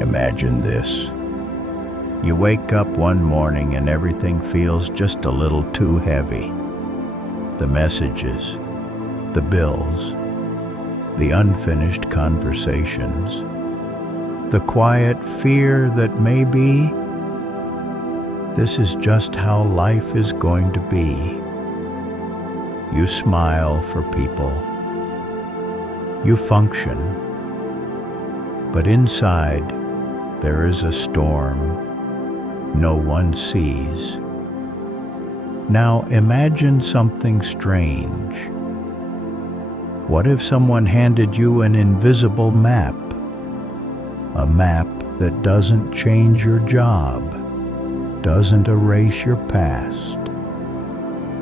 Imagine this. You wake up one morning and everything feels just a little too heavy. The messages, the bills, the unfinished conversations, the quiet fear that maybe this is just how life is going to be. You smile for people. You function. But inside, there is a storm no one sees. Now imagine something strange. What if someone handed you an invisible map? A map that doesn't change your job, doesn't erase your past,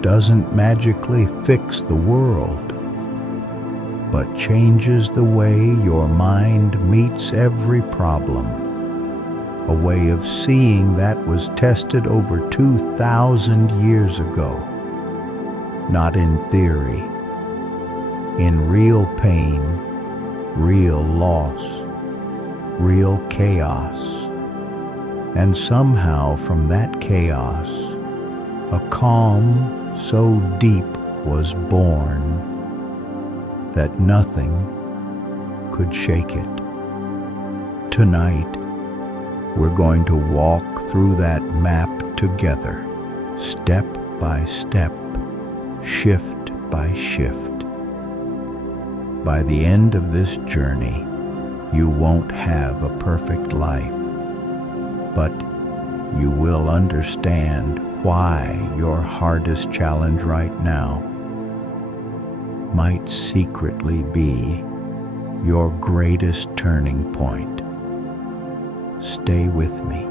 doesn't magically fix the world, but changes the way your mind meets every problem. A way of seeing that was tested over 2,000 years ago. Not in theory. In real pain, real loss, real chaos. And somehow from that chaos, a calm so deep was born that nothing could shake it. Tonight, we're going to walk through that map together, step by step, shift by shift. By the end of this journey, you won't have a perfect life, but you will understand why your hardest challenge right now might secretly be your greatest turning point. Stay with me.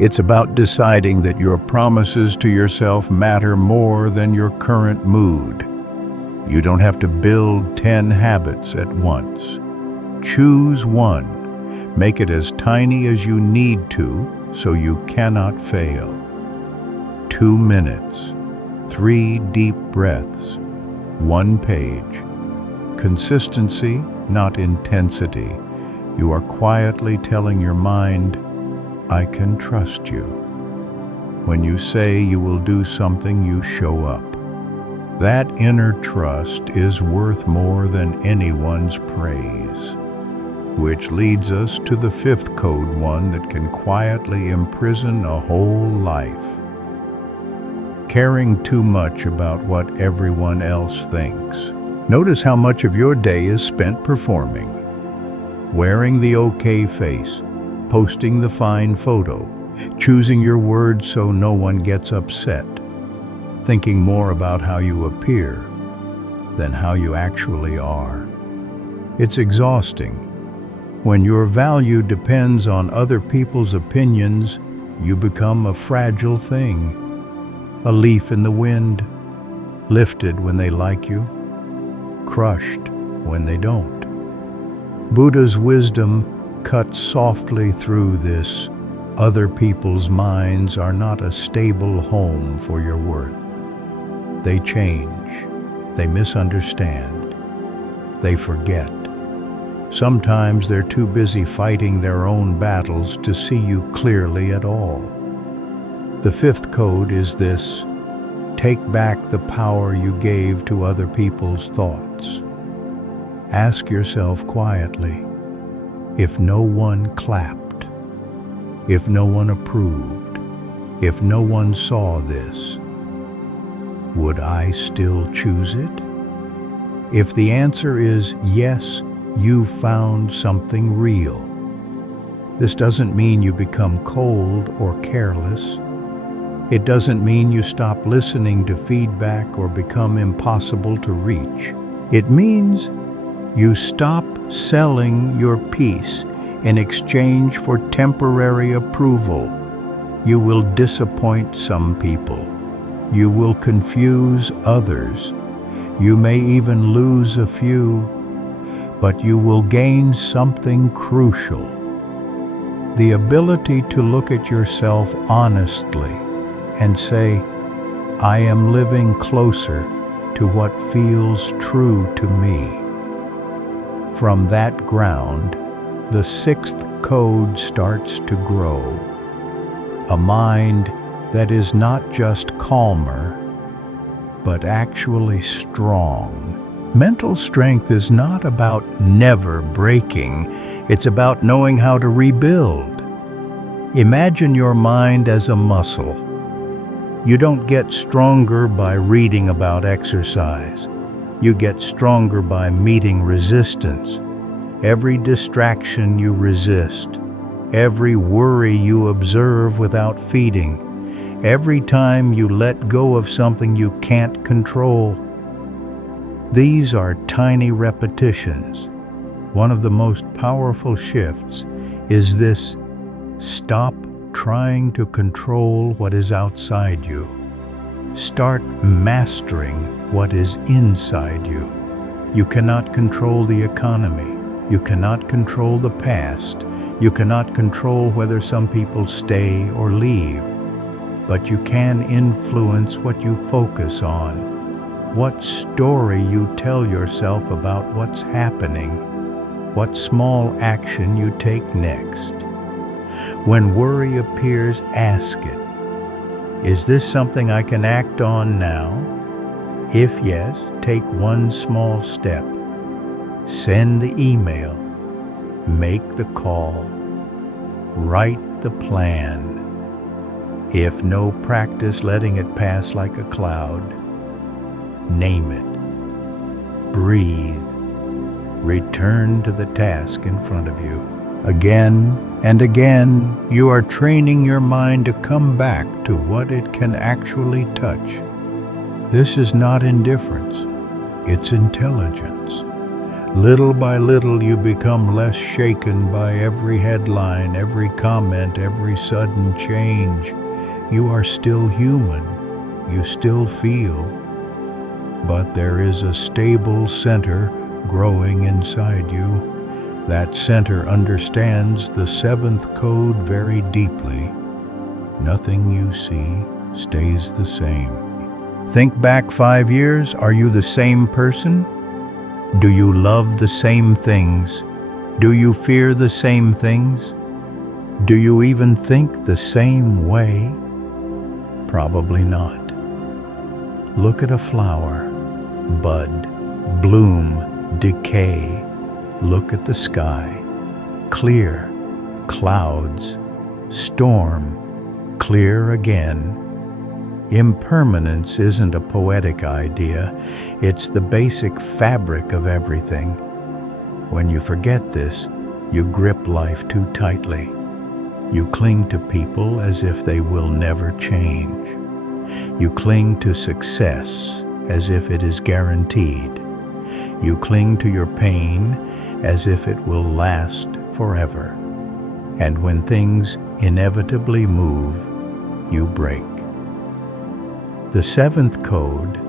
It's about deciding that your promises to yourself matter more than your current mood. You don't have to build 10 habits at once. Choose one. Make it as tiny as you need to so you cannot fail. 2 minutes, 3 deep breaths, 1 page. Consistency, not intensity. You are quietly telling your mind, I can trust you. When you say you will do something, you show up. That inner trust is worth more than anyone's praise. Which leads us to the 5th code, one that can quietly imprison a whole life. Caring too much about what everyone else thinks. Notice how much of your day is spent performing. Wearing the okay face, posting the fine photo, choosing your words so no one gets upset, thinking more about how you appear than how you actually are. It's exhausting. When your value depends on other people's opinions, you become a fragile thing, a leaf in the wind, lifted when they like you, crushed when they don't. Buddha's wisdom cuts softly through this. Other people's minds are not a stable home for your worth. They change, they misunderstand, they forget. Sometimes they're too busy fighting their own battles to see you clearly at all. The 5th code is this: take back the power you gave to other people's thoughts. Ask yourself quietly, if no one clapped, if no one approved, if no one saw this, would I still choose it? If the answer is yes, you found something real. This doesn't mean you become cold or careless. It doesn't mean you stop listening to feedback or become impossible to reach. It means you stop selling your peace in exchange for temporary approval. You will disappoint some people. You will confuse others. You may even lose a few, but you will gain something crucial: the ability to look at yourself honestly and say, I am living closer to what feels true to me. From that ground, the sixth code starts to grow. A mind that is not just calmer, but actually strong. Mental strength is not about never breaking, it's about knowing how to rebuild. Imagine your mind as a muscle. You don't get stronger by reading about exercise. You get stronger by meeting resistance. Every distraction you resist, every worry you observe without feeding, every time you let go of something you can't control. These are tiny repetitions. One of the most powerful shifts is this: stop trying to control what is outside you. Start mastering what is inside you. You cannot control the economy. You cannot control the past. You cannot control whether some people stay or leave. But you can influence what you focus on, what story you tell yourself about what's happening, what small action you take next. When worry appears, ask it, is this something I can act on now? If yes, take one small step. Send the email, make the call, write the plan. If no practice letting it pass like a cloud, name it, breathe, return to the task in front of you. Again and again, you are training your mind to come back to what it can actually touch. This is not indifference, it's intelligence. Little by little, you become less shaken by every headline, every comment, every sudden change. You are still human, you still feel, but there is a stable center growing inside you. That center understands the seventh code very deeply. Nothing you see stays the same. Think back 5 years. Are you the same person? Do you love the same things? Do you fear the same things? Do you even think the same way? Probably not. Look at a flower, bud, bloom, decay. Look at the sky, clear, clouds, storm, clear again. Impermanence isn't a poetic idea, it's the basic fabric of everything. When you forget this, you grip life too tightly. You cling to people as if they will never change. You cling to success as if it is guaranteed. You cling to your pain as if it will last forever. And when things inevitably move, you break. The seventh code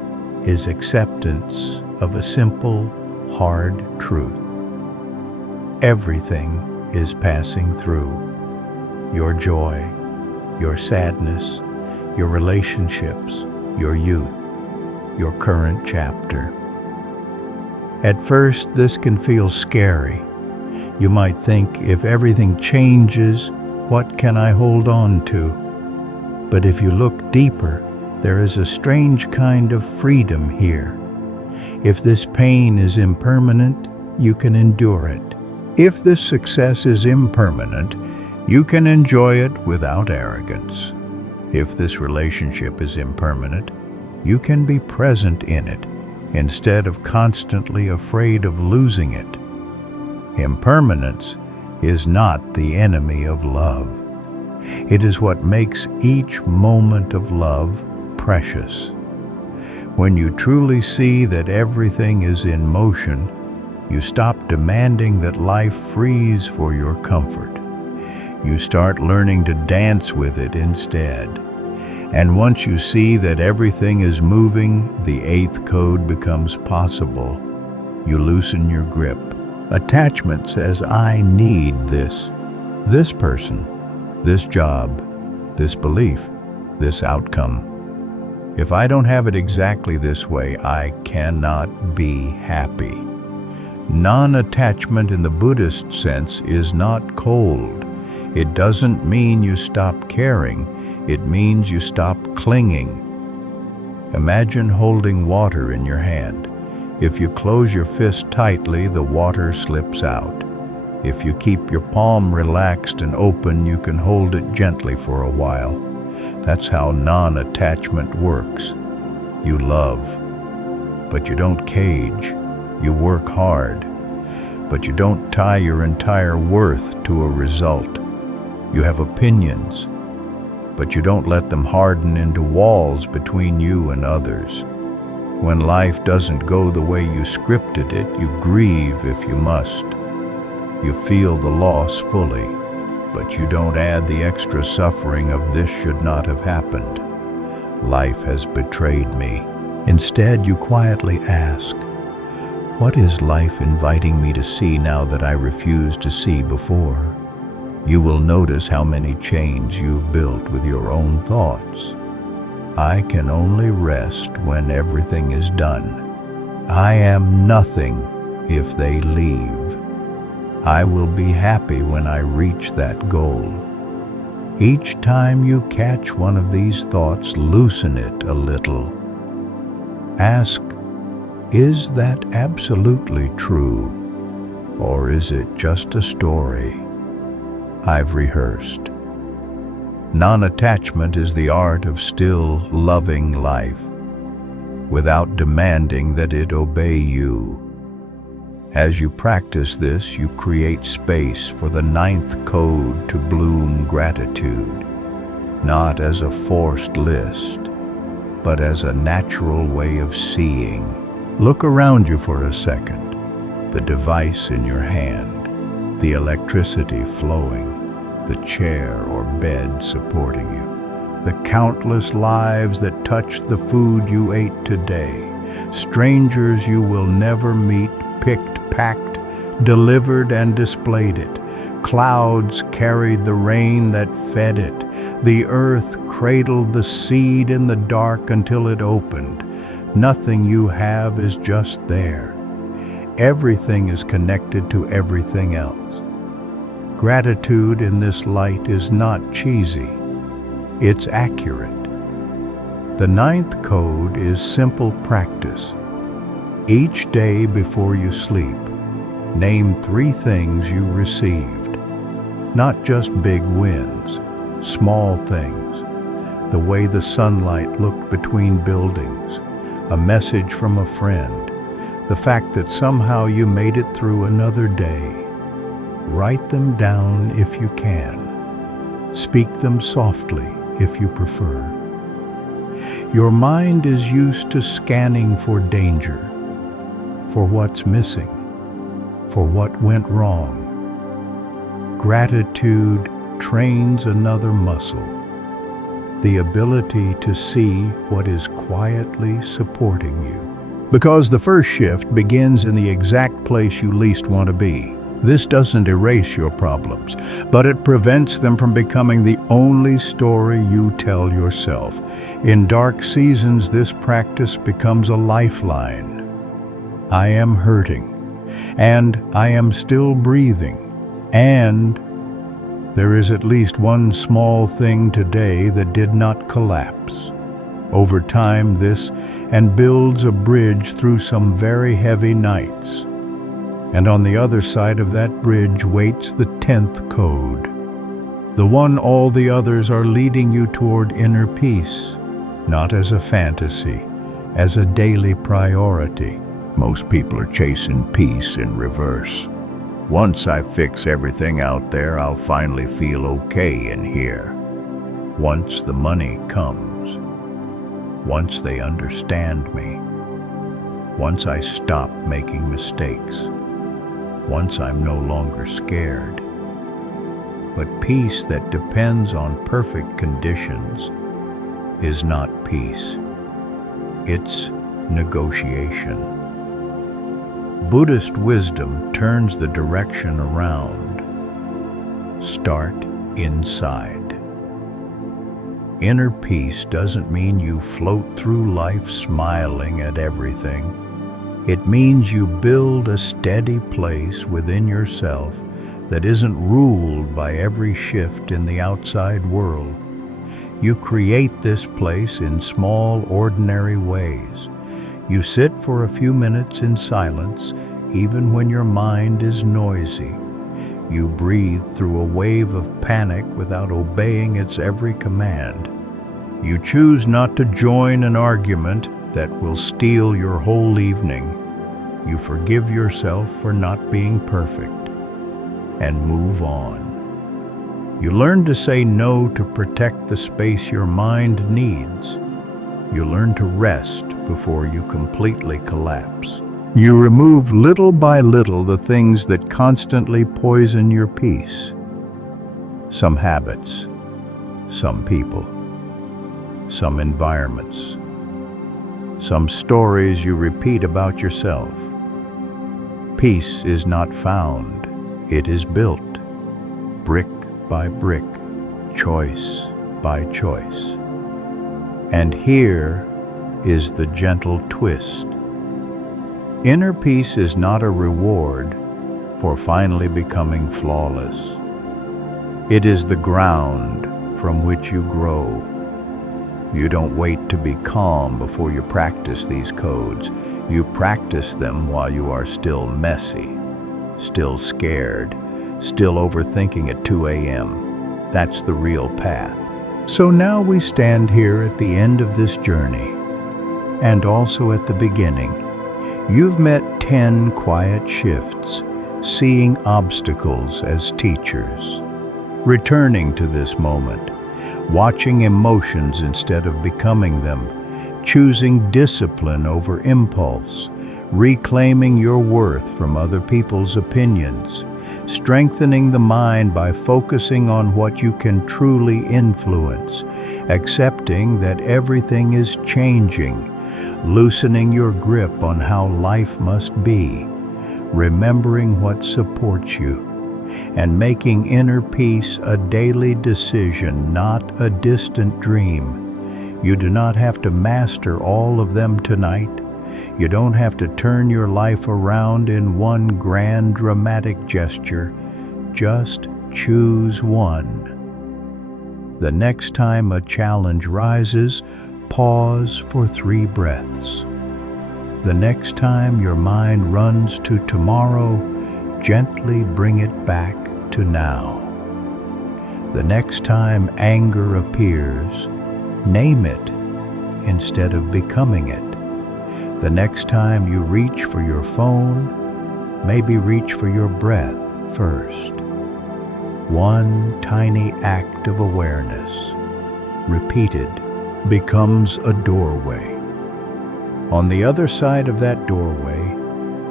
is acceptance of a simple, hard truth. Everything is passing through. Your joy, your sadness, your relationships, your youth, your current chapter. At first, this can feel scary. You might think, if everything changes, what can I hold on to? But if you look deeper, there is a strange kind of freedom here. If this pain is impermanent, you can endure it. If this success is impermanent, you can enjoy it without arrogance. If this relationship is impermanent, you can be present in it, instead of constantly afraid of losing it. Impermanence is not the enemy of love. It is what makes each moment of love precious. When you truly see that everything is in motion, you stop demanding that life freeze for your comfort. You start learning to dance with it instead. And once you see that everything is moving, the eighth code becomes possible. You loosen your grip. Attachment says, I need this person, this job, this belief, this outcome. If I don't have it exactly this way, I cannot be happy. Non-attachment in the Buddhist sense is not cold. It doesn't mean you stop caring. It means you stop clinging. Imagine holding water in your hand. If you close your fist tightly, the water slips out. If you keep your palm relaxed and open, you can hold it gently for a while. That's how non-attachment works. You love, but you don't cage. You work hard, but you don't tie your entire worth to a result. You have opinions, but you don't let them harden into walls between you and others. When life doesn't go the way you scripted it, you grieve if you must. You feel the loss fully, but you don't add the extra suffering of "this should not have happened. Life has betrayed me." Instead, you quietly ask, "What is life inviting me to see now that I refused to see before?" You will notice how many chains you've built with your own thoughts. I can only rest when everything is done. I am nothing if they leave. I will be happy when I reach that goal. Each time you catch one of these thoughts, loosen it a little. Ask, is that absolutely true? Or is it just a story I've rehearsed? Non-attachment is the art of still loving life without demanding that it obey you. As you practice this, you create space for the ninth code to bloom gratitude, not as a forced list, but as a natural way of seeing. Look around you for a second. The device in your hand, the electricity flowing, the chair or bed supporting you, the countless lives that touched the food you ate today, strangers you will never meet, picked, packed, delivered and displayed it. Clouds carried the rain that fed it. The earth cradled the seed in the dark until it opened. Nothing you have is just there. Everything is connected to everything else. Gratitude in this light is not cheesy. It's accurate. The ninth code is simple practice. Each day before you sleep, name 3 things you received. Not just big wins, small things. The way the sunlight looked between buildings, a message from a friend, the fact that somehow you made it through another day. Write them down if you can. Speak them softly if you prefer. Your mind is used to scanning for danger, for what's missing, for what went wrong. Gratitude trains another muscle, the ability to see what is quietly supporting you. Because the first shift begins in the exact place you least want to be. This doesn't erase your problems, but it prevents them from becoming the only story you tell yourself. In dark seasons, this practice becomes a lifeline. I am hurting, and I am still breathing, and there is at least one small thing today that did not collapse. Over time, this and builds a bridge through some very heavy nights. And on the other side of that bridge waits the 10th code, the one all the others are leading you toward inner peace, not as a fantasy, as a daily priority. Most people are chasing peace in reverse. Once I fix everything out there, I'll finally feel okay in here. Once the money comes. Once they understand me. Once I stop making mistakes. Once I'm no longer scared. But peace that depends on perfect conditions is not peace. It's negotiation. Buddhist wisdom turns the direction around. Start inside. Inner peace doesn't mean you float through life smiling at everything. It means you build a steady place within yourself that isn't ruled by every shift in the outside world. You create this place in small, ordinary ways. You sit for a few minutes in silence, even when your mind is noisy. You breathe through a wave of panic without obeying its every command. You choose not to join an argument that will steal your whole evening. You forgive yourself for not being perfect and move on. You learn to say no to protect the space your mind needs. You learn to rest before you completely collapse. You remove little by little the things that constantly poison your peace. Some habits, some people, some environments, some stories you repeat about yourself. Peace is not found, it is built, brick by brick, choice by choice. And here is the gentle twist. Inner peace is not a reward for finally becoming flawless. It is the ground from which you grow. You don't wait to be calm before you practice these codes. You practice them while you are still messy, still scared, still overthinking at 2 a.m. That's the real path. So now we stand here at the end of this journey, and also at the beginning. You've met 10 quiet shifts, seeing obstacles as teachers, returning to this moment, watching emotions instead of becoming them, choosing discipline over impulse, reclaiming your worth from other people's opinions, strengthening the mind by focusing on what you can truly influence, accepting that everything is changing, loosening your grip on how life must be, remembering what supports you, and making inner peace a daily decision, not a distant dream. You do not have to master all of them tonight. You don't have to turn your life around in one grand dramatic gesture. Just choose one. The next time a challenge rises, pause for 3 breaths. The next time your mind runs to tomorrow, gently bring it back to now. The next time anger appears, name it instead of becoming it. The next time you reach for your phone, maybe reach for your breath first. One tiny act of awareness, repeated, becomes a doorway. On the other side of that doorway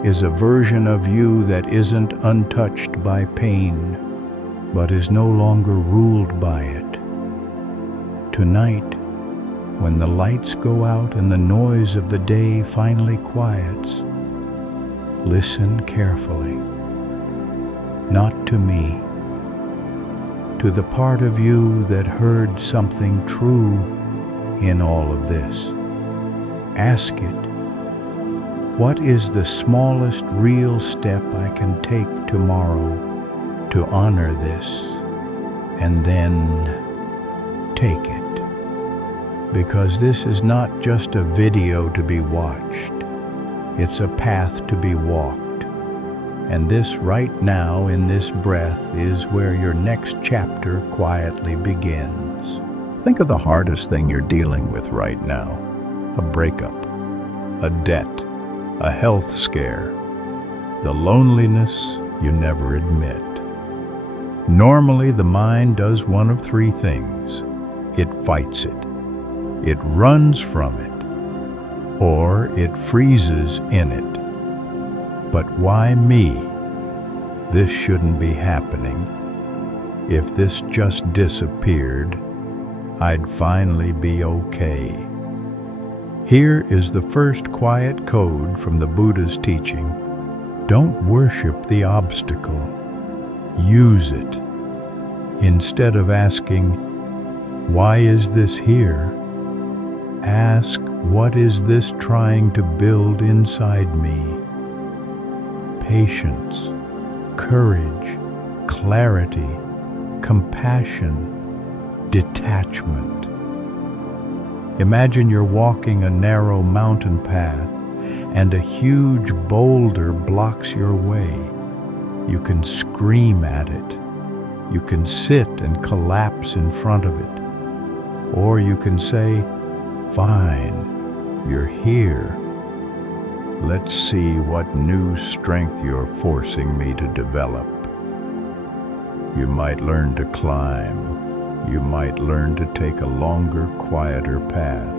is a version of you that isn't untouched by pain, but is no longer ruled by it. Tonight, when the lights go out and the noise of the day finally quiets, listen carefully. Not to me, to the part of you that heard something true in all of this. Ask it, what is the smallest real step I can take tomorrow to honor this? And then take it. Because this is not just a video to be watched. It's a path to be walked. And this right now in this breath is where your next chapter quietly begins. Think of the hardest thing you're dealing with right now. A breakup, a debt, a health scare, the loneliness you never admit. Normally, the mind does one of 3 things. It fights it, it runs from it, or it freezes in it. But why me? This shouldn't be happening. If this just disappeared, I'd finally be okay. Here is the first quiet code from the Buddha's teaching. Don't worship the obstacle. Use it. Instead of asking, why is this here? ask, what is this trying to build inside me? Patience, courage, clarity, compassion, detachment. Imagine you're walking a narrow mountain path and a huge boulder blocks your way. You can scream at it. You can sit and collapse in front of it. Or you can say, fine, you're here. Let's see what new strength you're forcing me to develop. You might learn to climb. You might learn to take a longer, quieter path.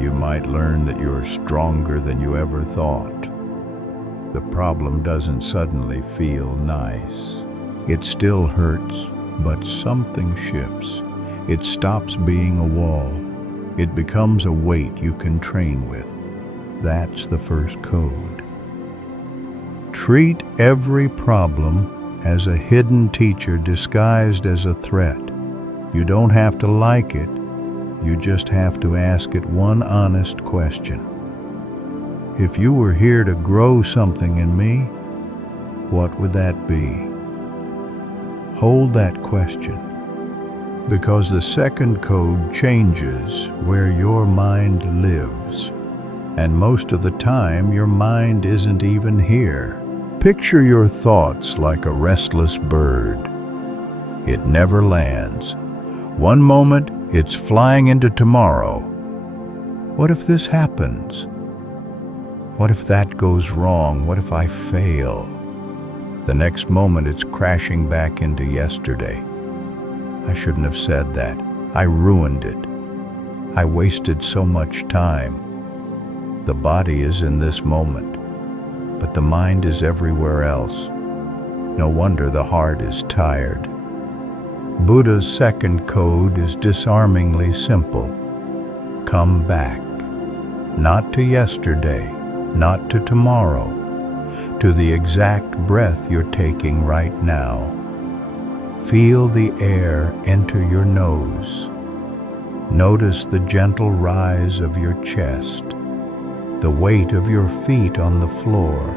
You might learn that you're stronger than you ever thought. The problem doesn't suddenly feel nice. It still hurts, but something shifts. It stops being a wall. It becomes a weight you can train with. That's the first code. Treat every problem as a hidden teacher disguised as a threat. You don't have to like it. You just have to ask it one honest question. If you were here to grow something in me, what would that be? Hold that question, because the second code changes where your mind lives. And most of the time, your mind isn't even here. Picture your thoughts like a restless bird. It never lands. One moment, it's flying into tomorrow. What if this happens? What if that goes wrong? What if I fail? The next moment, it's crashing back into yesterday. I shouldn't have said that. I ruined it. I wasted so much time. The body is in this moment, but the mind is everywhere else. No wonder the heart is tired. Buddha's second code is disarmingly simple. Come back. Not to yesterday, not to tomorrow, to the exact breath you're taking right now. Feel the air enter your nose. Notice the gentle rise of your chest, the weight of your feet on the floor,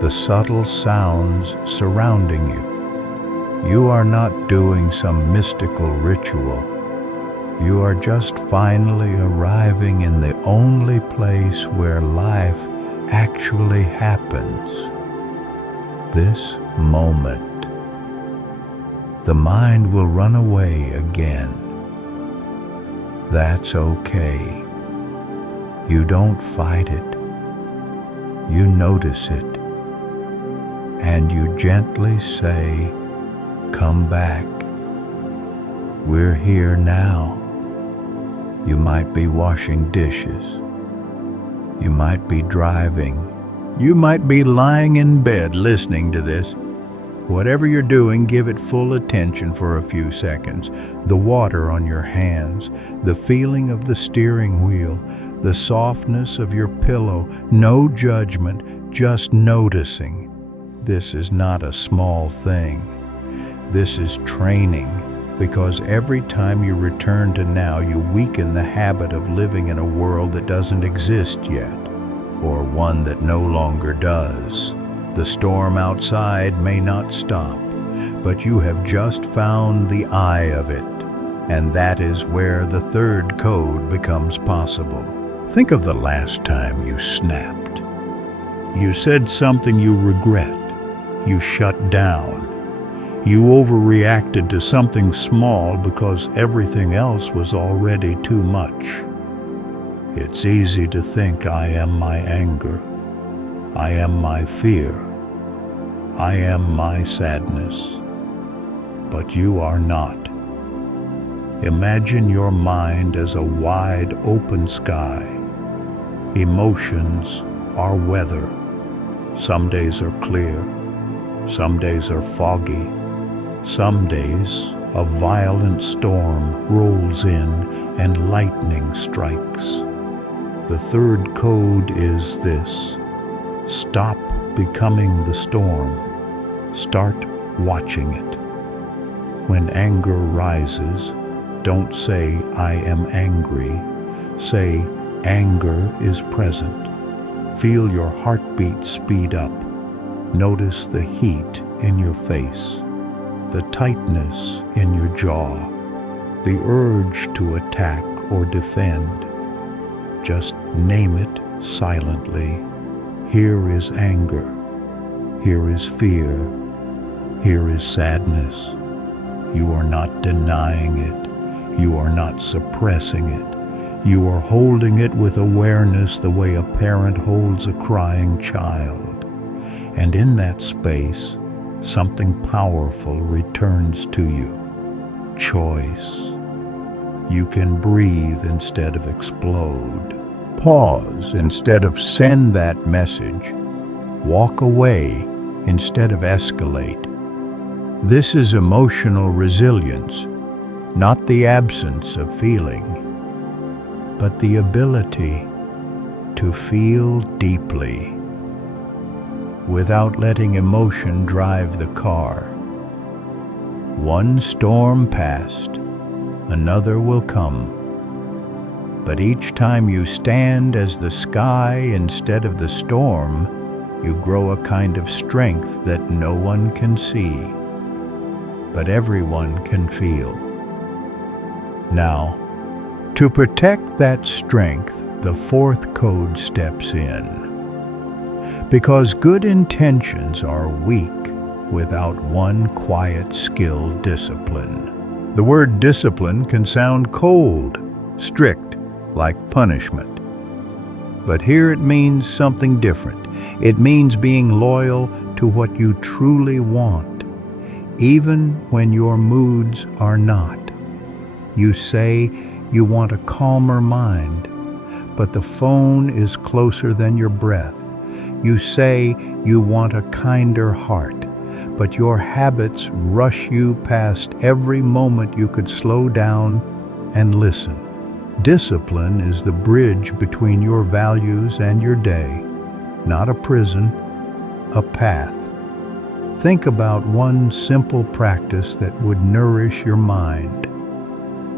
the subtle sounds surrounding you. You are not doing some mystical ritual. You are just finally arriving in the only place where life actually happens. This moment. The mind will run away again. That's okay. You don't fight it. You notice it. And you gently say, come back. We're here now. You might be washing dishes. You might be driving. You might be lying in bed listening to this. Whatever you're doing, give it full attention for a few seconds. The water on your hands, the feeling of the steering wheel, the softness of your pillow. No judgment, just noticing. This is not a small thing. This is training, because every time you return to now, you weaken the habit of living in a world that doesn't exist yet, or one that no longer does. The storm outside may not stop, but you have just found the eye of it, and that is where the third code becomes possible. Think of the last time you snapped. You said something you regret. You shut down. You overreacted to something small because everything else was already too much. It's easy to think I am my anger. I am my fear. I am my sadness. But you are not. Imagine your mind as a wide open sky. Emotions are weather. Some days are clear. Some days are foggy. Some days a violent storm rolls in and lightning strikes. The third code is this: stop becoming the storm. Start watching it. When anger rises, don't say, I am angry. Say, anger is present. Feel your heartbeat speed up. Notice the heat in your face, the tightness in your jaw, the urge to attack or defend. Just name it silently. Here is anger. Here is fear. Here is sadness. You are not denying it. You are not suppressing it. You are holding it with awareness the way a parent holds a crying child. And in that space, something powerful returns to you. Choice. You can breathe instead of explode. Pause instead of send that message. Walk away instead of escalate. This is emotional resilience, not the absence of feeling, but the ability to feel deeply without letting emotion drive the car. One storm passed, another will come. But each time you stand as the sky instead of the storm, you grow a kind of strength that no one can see, but everyone can feel. Now, to protect that strength, the fourth code steps in. Because good intentions are weak without one quiet, skilled discipline. The word discipline can sound cold, strict, like punishment. But here it means something different. It means being loyal to what you truly want, even when your moods are not. You say you want a calmer mind, but the phone is closer than your breath. You say you want a kinder heart, but your habits rush you past every moment you could slow down and listen. Discipline is the bridge between your values and your day, not a prison, a path. Think about one simple practice that would nourish your mind.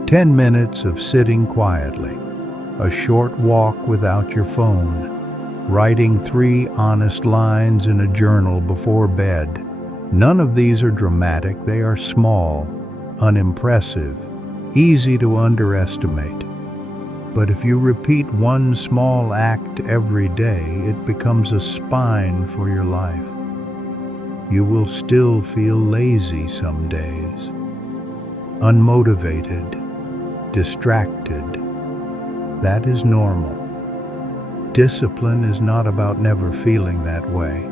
10 minutes of sitting quietly, a short walk without your phone, writing 3 honest lines in a journal before bed. None of these are dramatic, they are small, unimpressive, easy to underestimate. But if you repeat one small act every day, it becomes a spine for your life. You will still feel lazy some days, unmotivated, distracted. That is normal. Discipline is not about never feeling that way.